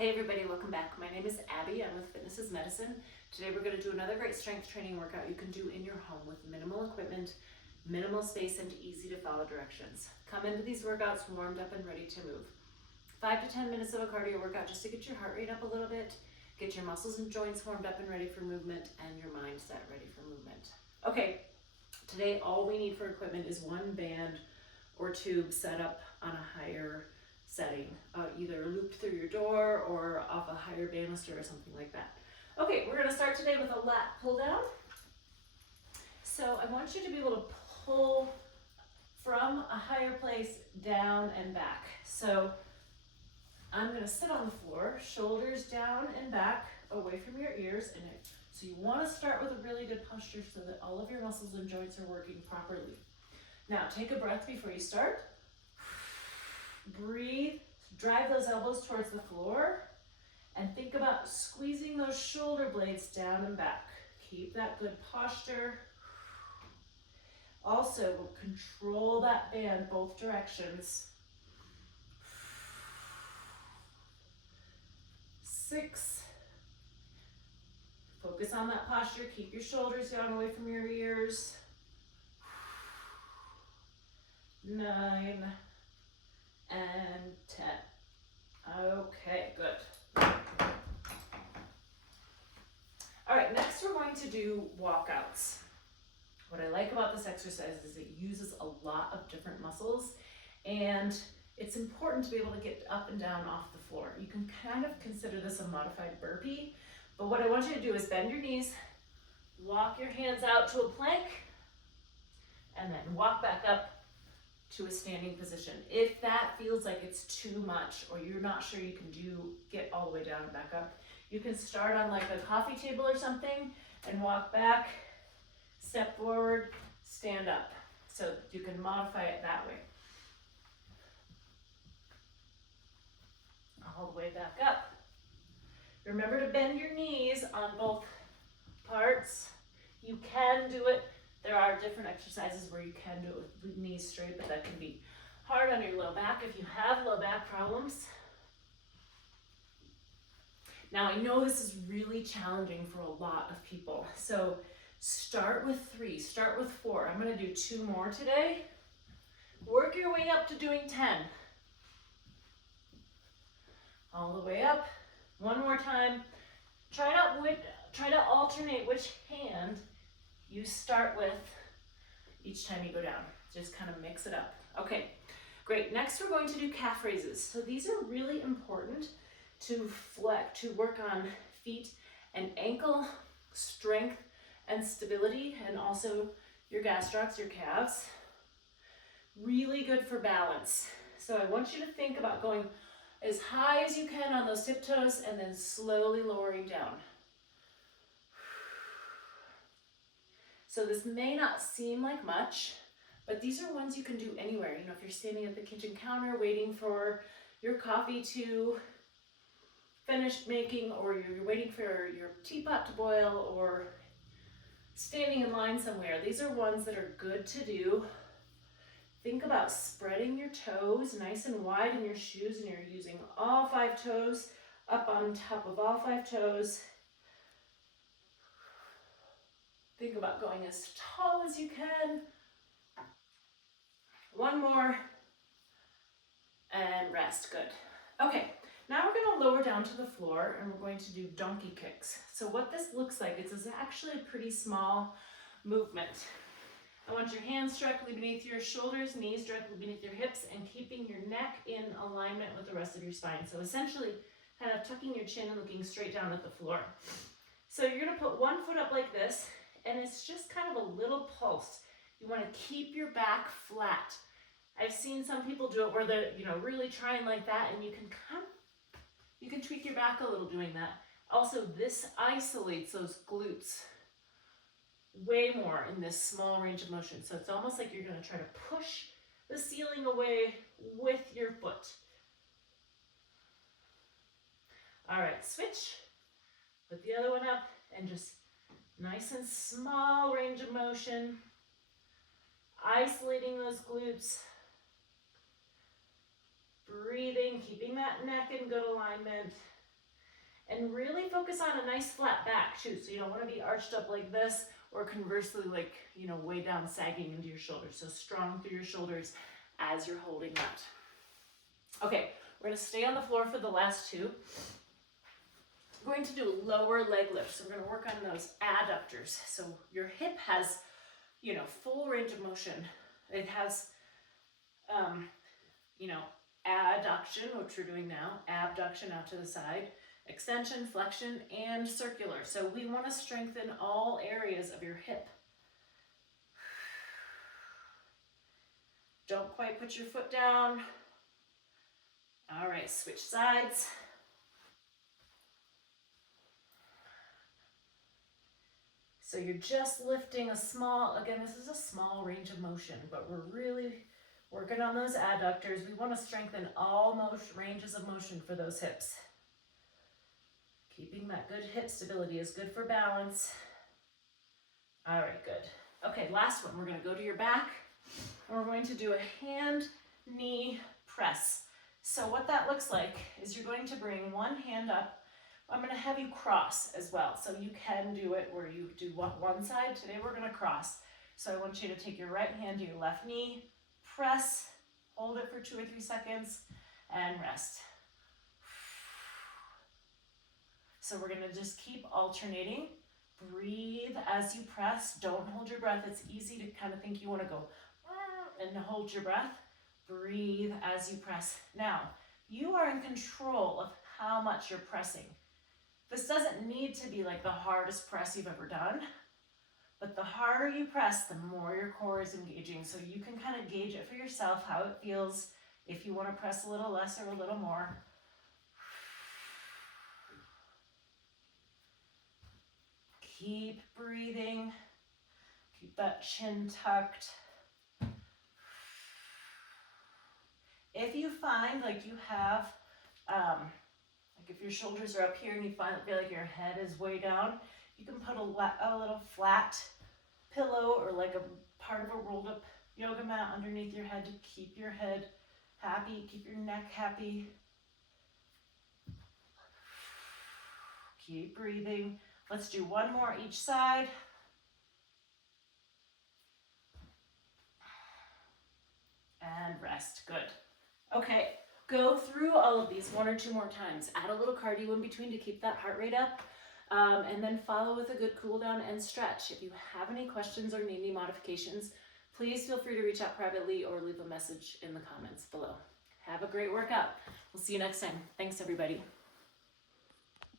Hey everybody, welcome back. My name is Abby. I'm with Fitness is Medicine. Today we're going to do another great strength training workout you can do in your home with minimal equipment, minimal space, and easy to follow directions. Come into these workouts warmed up and ready to move. 5 to 10 minutes of a cardio workout just to get your heart rate up a little bit, get your muscles and joints warmed up and ready for movement, and your mindset ready for movement. Okay, today all we need for equipment is one band or tube set up on a higher setting, either looped through your door or off a higher banister or something like that. Okay, we're gonna start today with a lat pull down. So I want you to be able to pull from a higher place down and back. So I'm gonna sit on the floor, shoulders down and back, away from your ears. So you wanna start with a really good posture so that all of your muscles and joints are working properly. Now take a breath before you start. Breathe, drive those elbows towards the floor, and think about squeezing those shoulder blades down and back. Keep that good posture. Also, we'll control that band both directions. 6. Focus on that posture. Keep your shoulders down away from your ears. 9. And 10. Okay, good. All right, next we're going to do walkouts. What I like about this exercise is it uses a lot of different muscles, and it's important to be able to get up and down off the floor. You can kind of consider this a modified burpee, but what I want you to do is bend your knees, walk your hands out to a plank, and then walk back up to a standing position. If that feels like it's too much or you're not sure you can get all the way down and back up, you can start on like a coffee table or something and walk back, step forward, stand up. So you can modify it that way. All the way back up. Remember to bend your knees on both parts. You can do it. There are different exercises where you can do it with knees straight, but that can be hard on your low back if you have low back problems. Now, I know this is really challenging for a lot of people, so start with 3, start with 4. I'm going to do 2 more today. Work your way up to doing 10. All the way up. One more time. Try to alternate which hand you start with each time you go down. Just kind of mix it up. Okay, great. Next we're going to do calf raises. So these are really important to work on feet and ankle strength and stability, and also your gastrocs, your calves. Really good for balance. So I want you to think about going as high as you can on those tiptoes and then slowly lowering down. So this may not seem like much, but these are ones you can do anywhere. You know, if you're standing at the kitchen counter waiting for your coffee to finish making, or you're waiting for your teapot to boil, or standing in line somewhere, these are ones that are good to do. Think about spreading your toes nice and wide in your shoes, and you're using all 5 toes up on top of all 5 toes. Think about going as tall as you can. 1 more, and rest, good. Okay, now we're gonna lower down to the floor and we're going to do donkey kicks. So what this looks like is actually a pretty small movement. I want your hands directly beneath your shoulders, knees directly beneath your hips, and keeping your neck in alignment with the rest of your spine. So essentially, kind of tucking your chin and looking straight down at the floor. So you're gonna put 1 foot up like this, and it's just kind of a little pulse. You want to keep your back flat. I've seen some people do it where they're, really trying like that, and you can tweak your back a little doing that. Also, this isolates those glutes way more in this small range of motion. So it's almost like you're going to try to push the ceiling away with your foot. All right, switch. Put the other one up and just nice and small range of motion, isolating those glutes, breathing, keeping that neck in good alignment. And really focus on a nice flat back too. So you don't want to be arched up like this, or conversely like, you know, way down sagging into your shoulders. So strong through your shoulders as you're holding that. Okay, we're going to stay on the floor for the last two. We're going to do a lower leg lift. So we're going to work on those adductors. So your hip has, you know, full range of motion. It has, you know, adduction, which we're doing now, abduction out to the side, extension, flexion, and circular. So we want to strengthen all areas of your hip. Don't quite put your foot down. All right, switch sides. So you're just lifting a small, again, this is a small range of motion, but we're really working on those adductors. We want to strengthen all ranges of motion for those hips. Keeping that good hip stability is good for balance. All right, good. Okay, last one. We're going to go to your back, and we're going to do a hand-knee press. So what that looks like is you're going to bring one hand up. I'm going to have you cross as well. So you can do it where you do one side. Today we're going to cross. So I want you to take your right hand to your left knee, press, hold it for 2 or 3 seconds, and rest. So we're going to just keep alternating. Breathe as you press. Don't hold your breath. It's easy to kind of think you want to go and hold your breath. Breathe as you press. Now, you are in control of how much you're pressing. This doesn't need to be like the hardest press you've ever done, but the harder you press, the more your core is engaging. So you can kind of gauge it for yourself, how it feels, if you want to press a little less or a little more. Keep breathing. Keep that chin tucked. If you find like you have, like if your shoulders are up here and you feel like your head is way down, you can put a little flat pillow or like a part of a rolled up yoga mat underneath your head to keep your head happy, keep your neck happy. Keep breathing. Let's do one more each side. And rest. Good. Okay, go through all of these 1 or 2 more times. Add a little cardio in between to keep that heart rate up. And then follow with a good cool down and stretch. If you have any questions or need any modifications, please feel free to reach out privately or leave a message in the comments below. Have a great workout. We'll see you next time. Thanks, everybody.